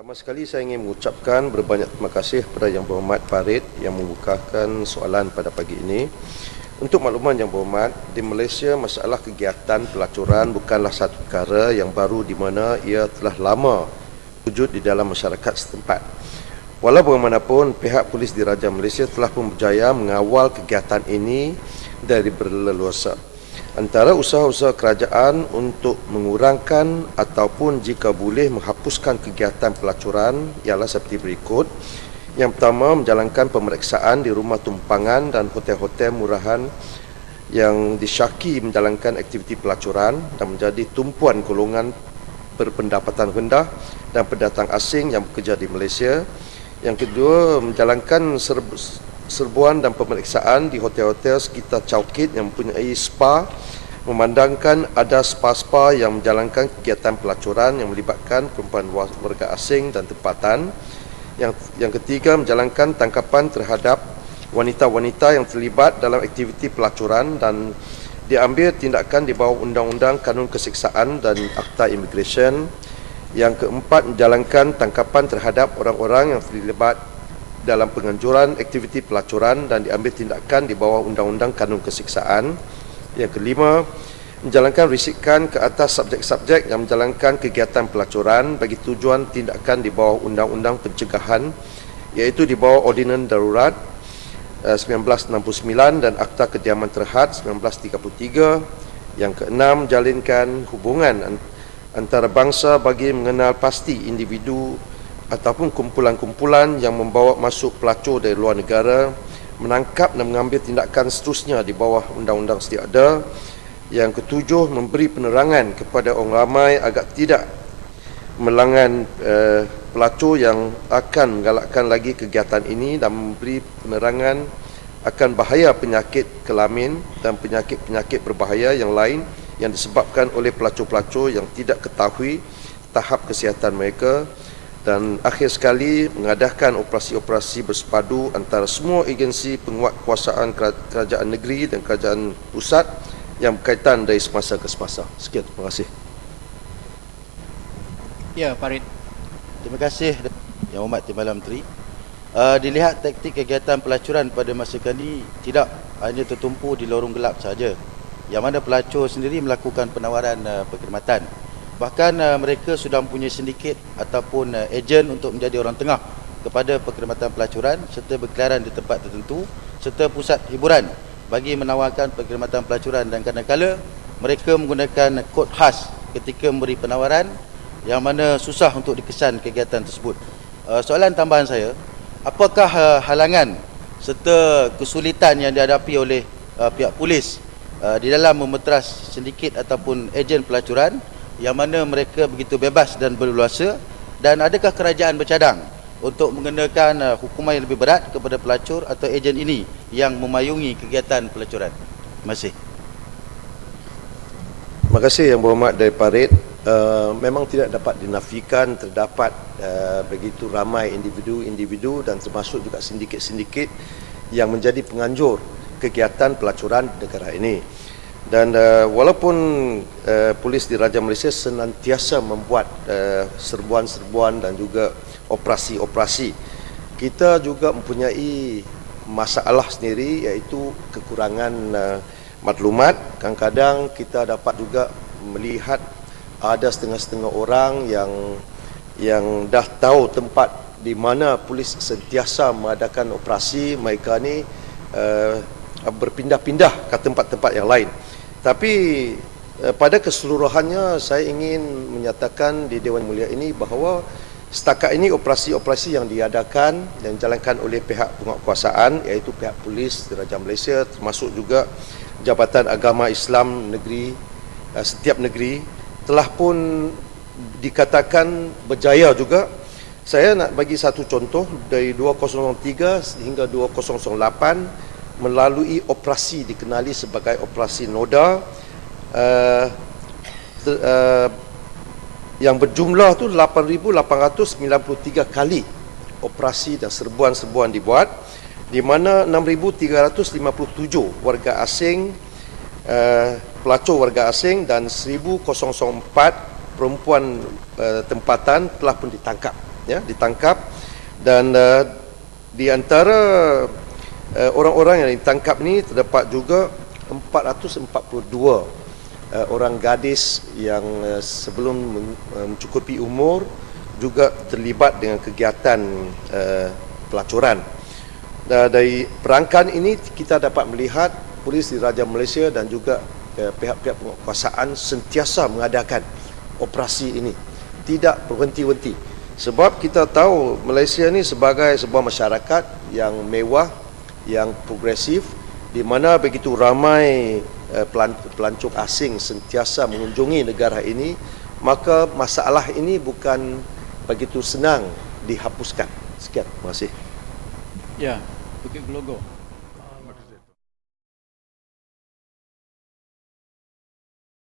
Pertama sekali saya ingin mengucapkan berbanyak terima kasih kepada Yang Berhormat Farid yang membukakan soalan pada pagi ini. Untuk makluman Yang Berhormat, di Malaysia masalah kegiatan pelacuran bukanlah satu perkara yang baru di mana ia telah lama wujud di dalam masyarakat setempat. Walau bagaimanapun, pihak polis Diraja Malaysia telah pun berjaya mengawal kegiatan ini dari berleluasa. Antara usaha-usaha kerajaan untuk mengurangkan ataupun jika boleh menghapuskan kegiatan pelacuran ialah seperti berikut. Yang pertama, menjalankan pemeriksaan di rumah tumpangan dan hotel-hotel murahan yang disyaki menjalankan aktiviti pelacuran dan menjadi tumpuan golongan berpendapatan rendah dan pendatang asing yang bekerja di Malaysia. Yang kedua, menjalankan serbuan dan pemeriksaan di hotel-hotel sekitar Chowkit yang mempunyai spa, memandangkan ada spa-spa yang menjalankan kegiatan pelacuran yang melibatkan perempuan warga asing dan tempatan. Yang ketiga, menjalankan tangkapan terhadap wanita-wanita yang terlibat dalam aktiviti pelacuran dan diambil tindakan di bawah Undang-Undang Kanun Keseksaan dan Akta Immigration. Yang keempat, menjalankan tangkapan terhadap orang-orang yang terlibat dalam penganjuran aktiviti pelacuran dan diambil tindakan di bawah Undang-Undang Kanun Keseksaan. Yang kelima, menjalankan risikan ke atas subjek-subjek yang menjalankan kegiatan pelacuran bagi tujuan tindakan di bawah Undang-Undang Pencegahan, iaitu di bawah Ordinan Darurat 1969 dan Akta Kediaman Terhad 1933. Yang keenam, menjalinkan hubungan antara bangsa bagi mengenal pasti individu ataupun kumpulan-kumpulan yang membawa masuk pelacur dari luar negara, menangkap dan mengambil tindakan seterusnya di bawah undang-undang sedia ada. Yang ketujuh, memberi penerangan kepada orang ramai agar tidak melangan pelacur yang akan menggalakkan lagi kegiatan ini dan memberi penerangan akan bahaya penyakit kelamin dan penyakit-penyakit berbahaya yang lain yang disebabkan oleh pelacur-pelacur yang tidak ketahui tahap kesihatan mereka. Dan akhir sekali, mengadakan operasi-operasi bersepadu antara semua agensi penguatkuasaan kerajaan negeri dan kerajaan pusat yang berkaitan dari semasa ke semasa. Sekian, terima kasih. Ya, Farid. Terima kasih Yang Hormat Timbalan Menteri. Dilihat taktik kegiatan pelacuran pada masa kini tidak hanya tertumpu di lorong gelap sahaja, yang mana pelacur sendiri melakukan penawaran perkhidmatan. Bahkan mereka sudah mempunyai sindiket ataupun ejen untuk menjadi orang tengah kepada perkhidmatan pelacuran serta berkeliaran di tempat tertentu serta pusat hiburan bagi menawarkan perkhidmatan pelacuran, dan kadang-kadang mereka menggunakan kod khas ketika memberi penawaran yang mana susah untuk dikesan kegiatan tersebut. Soalan tambahan saya, apakah halangan serta kesulitan yang dihadapi oleh pihak polis di dalam memeteras sindiket ataupun ejen pelacuran yang mana mereka begitu bebas dan berleluasa, dan adakah kerajaan bercadang untuk mengenakan hukuman yang lebih berat kepada pelacur atau ejen ini yang memayungi kegiatan pelacuran? Terima kasih. Terima kasih Yang Berhormat dari Farid. Memang tidak dapat dinafikan terdapat begitu ramai individu-individu dan termasuk juga sindiket-sindiket yang menjadi penganjur kegiatan pelacuran di negara ini. Dan walaupun polis Diraja Malaysia senantiasa membuat serbuan-serbuan dan juga operasi-operasi, kita juga mempunyai masalah sendiri, iaitu kekurangan maklumat. Kadang-kadang kita dapat juga melihat ada setengah-setengah orang yang dah tahu tempat di mana polis sentiasa mengadakan operasi, mereka ni berpindah-pindah ke tempat-tempat yang lain. Tapi pada keseluruhannya saya ingin menyatakan di Dewan Mulia ini bahawa setakat ini operasi-operasi yang diadakan dan dijalankan oleh pihak penguatkuasaan, iaitu pihak polis Diraja Malaysia, termasuk juga Jabatan Agama Islam negeri, setiap negeri, telah pun dikatakan berjaya juga. Saya nak bagi satu contoh, dari 2003 hingga 2008 melalui operasi dikenali sebagai operasi Noda, yang berjumlah tu 8,893 kali operasi dan serbuan-serbuan dibuat, di mana 6,357 warga asing, pelacur warga asing dan 1,004 perempuan tempatan telah pun ditangkap. ya, ditangkap, dan di antara orang-orang yang ditangkap ni terdapat juga 442 orang gadis yang sebelum mencukupi umur juga terlibat dengan kegiatan pelacuran. Dari perangkaan ini kita dapat melihat Polis Diraja Malaysia dan juga pihak-pihak penguasaan sentiasa mengadakan operasi ini, tidak berhenti-henti. Sebab kita tahu Malaysia ni sebagai sebuah masyarakat yang mewah, yang progresif, di mana begitu ramai pelancong asing sentiasa mengunjungi negara ini, maka masalah ini bukan begitu senang dihapuskan. Sekian, terima kasih. Ya, Bukit Gelogo.